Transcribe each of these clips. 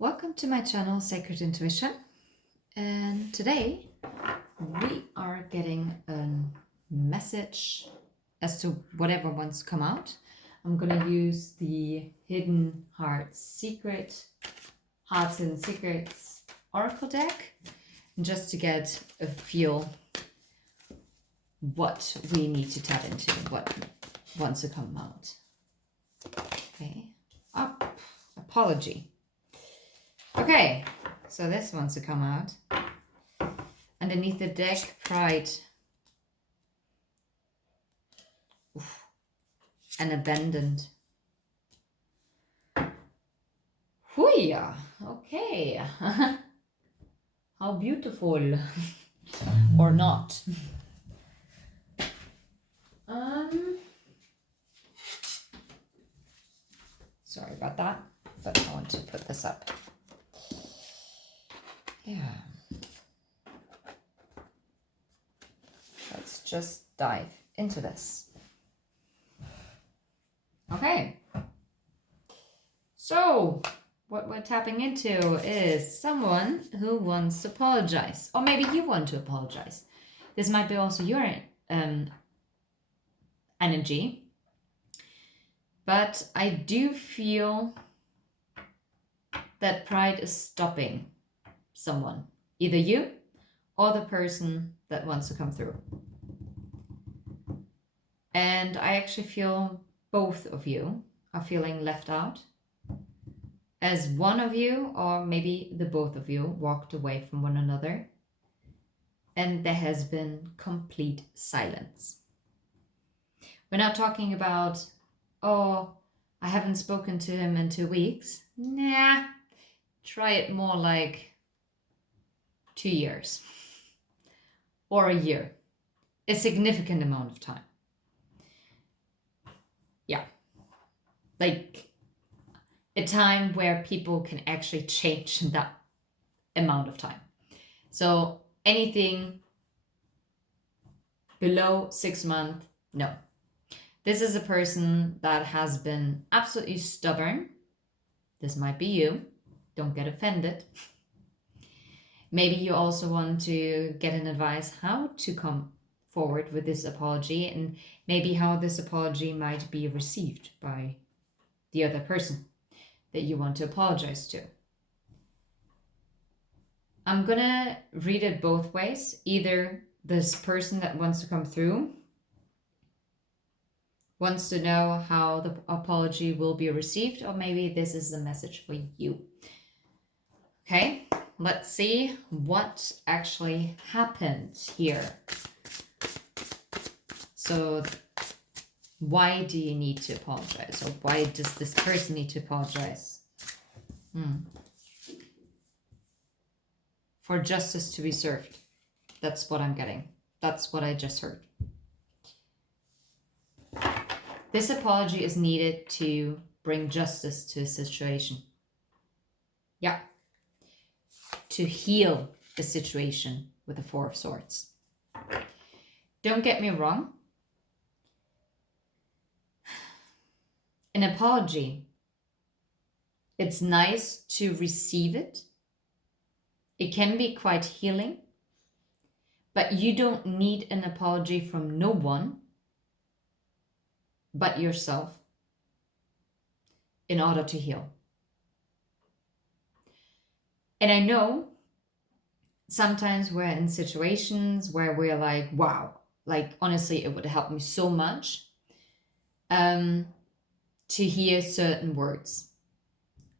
Welcome to my channel Sacred Intuition, and today we are getting a message as to whatever wants to come out. I'm gonna use the Hidden Hearts Hidden Secrets Oracle deck just to get a feel what we need to tap into, what wants to come out. Okay, up, apology. Okay, so this wants to come out. Underneath the deck, Pride. Oof. And Abandoned. Hooyah! Okay. How beautiful. Or not. Sorry about that, but I want to put this up. Yeah. Let's just dive into this. Okay. So, what we're tapping into is someone who wants to apologize. Or maybe you want to apologize. This might be also your energy. But I do feel that pride is stopping someone. Either you or the person that wants to come through. And I actually feel both of you are feeling left out. As one of you, or maybe the both of you, walked away from one another. And there has been complete silence. We're not talking about, oh, I haven't spoken to him in 2 weeks. Nah, try it more like 2 years. Or a year. A significant amount of time. Yeah. Like a time where people can actually change in that amount of time. So anything below 6 months, no. This is a person that has been absolutely stubborn. This might be you. Don't get offended. Maybe you also want to get an advice how to come forward with this apology, and maybe how this apology might be received by the other person that you want to apologize to. I'm gonna read it both ways. Either this person that wants to come through wants to know how the apology will be received, or maybe this is the message for you. Okay, let's see what actually happened here. So why do you need to apologize? Or why does this person need to apologize? For justice to be served. That's what I'm getting. That's what I just heard. This apology is needed to bring justice to a situation. Yeah. To heal the situation with the Four of Swords. Don't get me wrong. An apology, it's nice to receive it. It can be quite healing. But you don't need an apology from no one but yourself in order to heal. And I know sometimes we're in situations where we're like, wow, like honestly, it would help me so much to hear certain words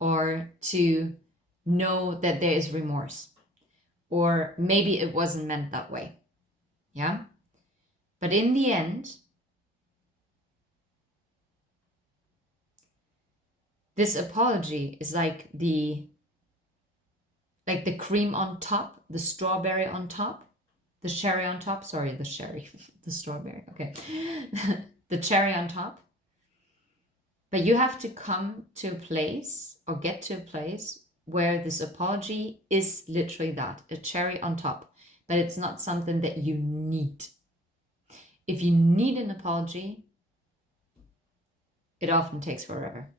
or to know that there is remorse, or maybe it wasn't meant that way. Yeah. But in the end, this apology is like the cream on top, the strawberry on top, the cherry on top. Sorry, the strawberry. Okay. The cherry on top. But you have to come to a place or get to a place where this apology is literally that, a cherry on top. But it's not something that you need. If you need an apology, it often takes forever.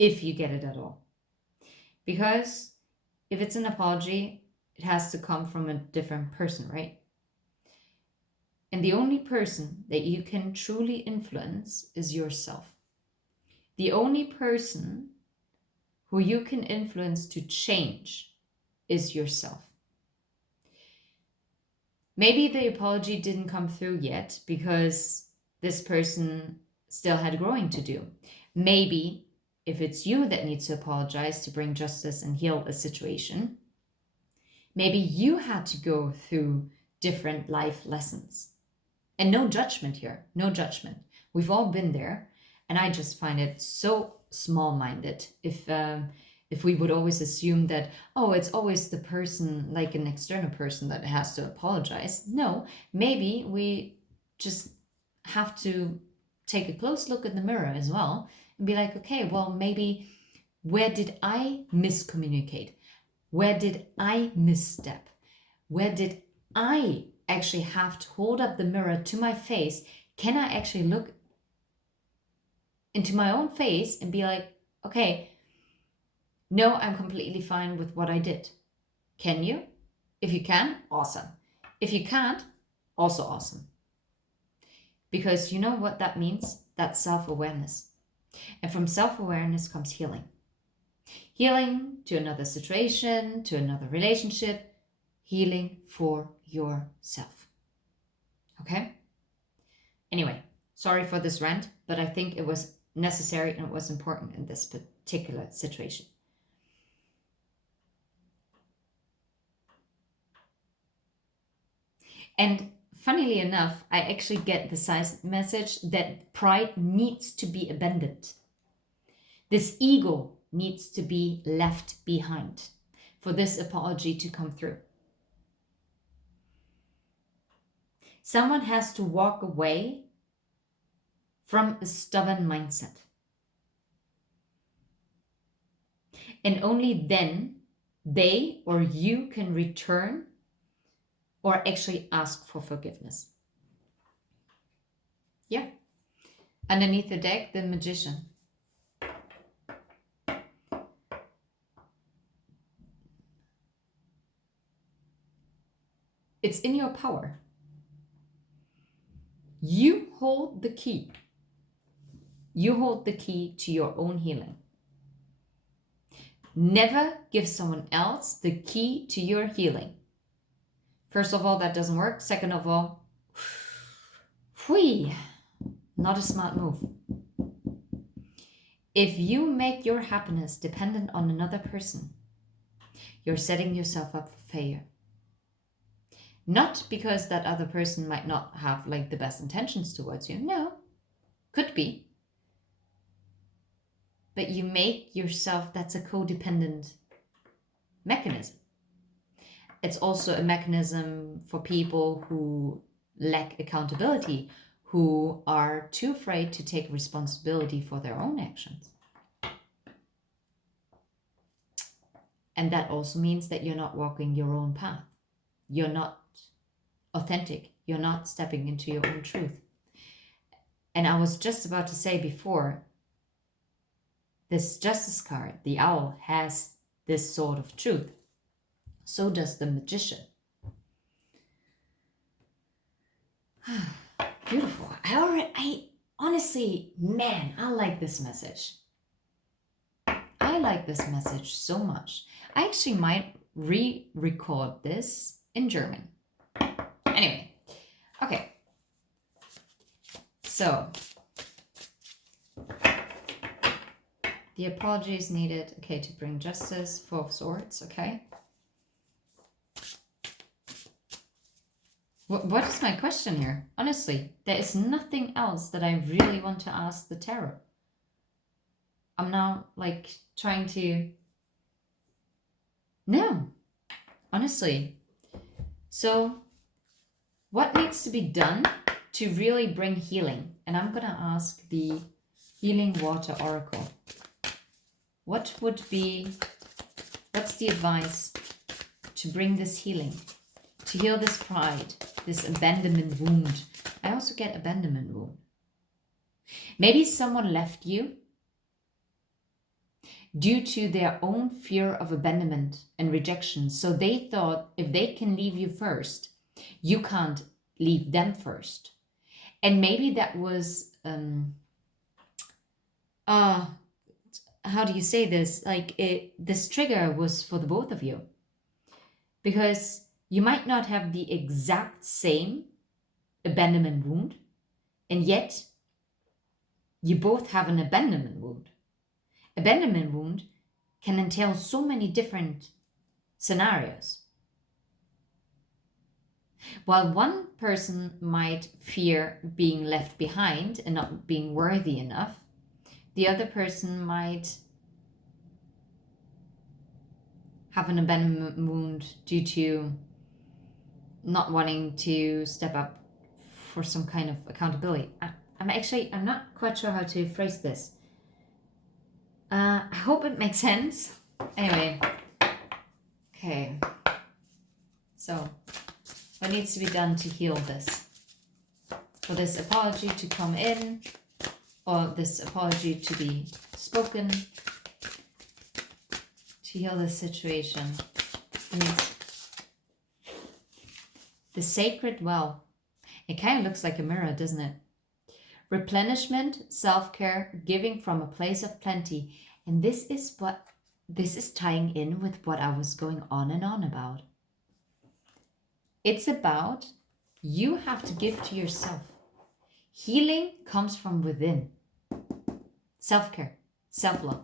If you get it at all. Because if it's an apology, it has to come from a different person, right? And the only person that you can truly influence is yourself. The only person who you can influence to change is yourself. Maybe the apology didn't come through yet because this person still had growing to do. Maybe if it's you that needs to apologize to bring justice and heal a situation, maybe you had to go through different life lessons. And no judgment here, no judgment. We've all been there. And I just find it so small-minded if we would always assume that, oh, it's always the person, like an external person, that has to apologize. No, maybe we just have to take a close look in the mirror as well and be like, okay, well, maybe where did I miscommunicate? Where did I misstep? Where did I actually have to hold up the mirror to my face? Can I actually look into my own face and be like, okay, no, I'm completely fine with what I did. Can you? If you can, awesome. If you can't, also awesome. Because you know what that means? That's self-awareness. And from self-awareness comes healing. Healing to another situation, to another relationship, healing for yourself. Okay? Anyway, sorry for this rant, but I think it was necessary and it was important in this particular situation. And funnily enough, I actually get the side message that pride needs to be abandoned. This ego needs to be left behind for this apology to come through. Someone has to walk away from a stubborn mindset. And only then they or you can return or actually ask for forgiveness. Yeah. Underneath the deck, the Magician. It's in your power. You hold the key. You hold the key to your own healing. Never give someone else the key to your healing. First of all, that doesn't work. Second of all, not a smart move. If you make your happiness dependent on another person, you're setting yourself up for failure. Not because that other person might not have like the best intentions towards you. No, could be. But you make yourself, that's a codependent mechanism. It's also a mechanism for people who lack accountability, who are too afraid to take responsibility for their own actions. And that also means that you're not walking your own path. You're not authentic. You're not stepping into your own truth. And I was just about to say before, this Justice card, the owl, has this sort of truth. So does the Magician. Beautiful. I honestly, man, I like this message. I like this message so much. I actually might re-record this in German. Anyway, okay. So, the apology is needed, okay, to bring justice, Four of Swords, okay. What is my question here? Honestly, there is nothing else that I really want to ask the tarot. I'm now like trying to... No, honestly. So what needs to be done to really bring healing? And I'm going to ask the Healing Water Oracle. What's the advice to bring this healing? To heal this pride, this abandonment wound. I also get abandonment wound. Maybe someone left you. due to their own fear of abandonment and rejection. So they thought if they can leave you first, you can't leave them first. And maybe that was, how do you say this? Like this trigger was for the both of you. Because you might not have the exact same abandonment wound, and yet you both have an abandonment wound. Abandonment wound can entail so many different scenarios. While one person might fear being left behind and not being worthy enough, the other person might have an abandonment wound due to not wanting to step up for some kind of accountability. I'm not quite sure how to phrase this. I hope it makes sense. Anyway, okay. So, what needs to be done to heal this? For this apology to come in, or this apology to be spoken, to heal this situation. It needs the sacred well. It kind of looks like a mirror, doesn't it? Replenishment, self-care, giving from a place of plenty. And this is tying in with what I was going on and on about. It's about you have to give to yourself. Healing comes from within. Self-care, self-love.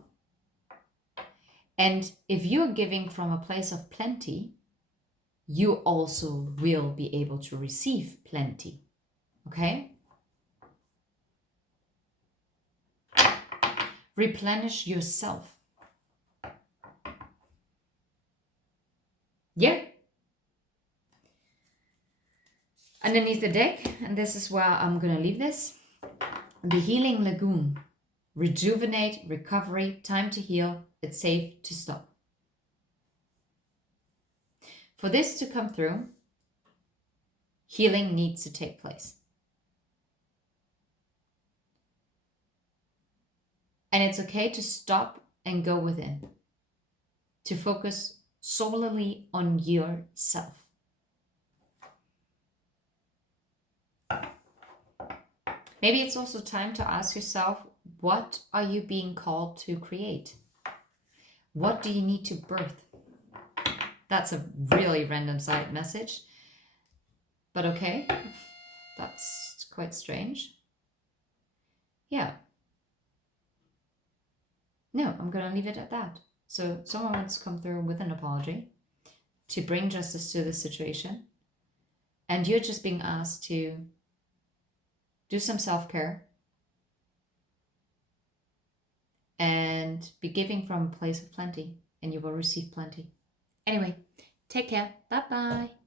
And if you're giving from a place of plenty, you also will be able to receive plenty. Okay? Replenish yourself. Yeah. Underneath the deck, and this is where I'm going to leave this, the healing lagoon. Rejuvenate, recovery, time to heal, it's safe to stop. For this to come through, healing needs to take place. And it's okay to stop and go within, to focus solely on yourself. Maybe it's also time to ask yourself, what are you being called to create? What do you need to birth? That's a really random side message. But okay, that's quite strange. Yeah. No, I'm going to leave it at that. So someone wants to come through with an apology to bring justice to the situation. And you're just being asked to do some self-care and be giving from a place of plenty, and you will receive plenty. Anyway, take care. Bye-bye.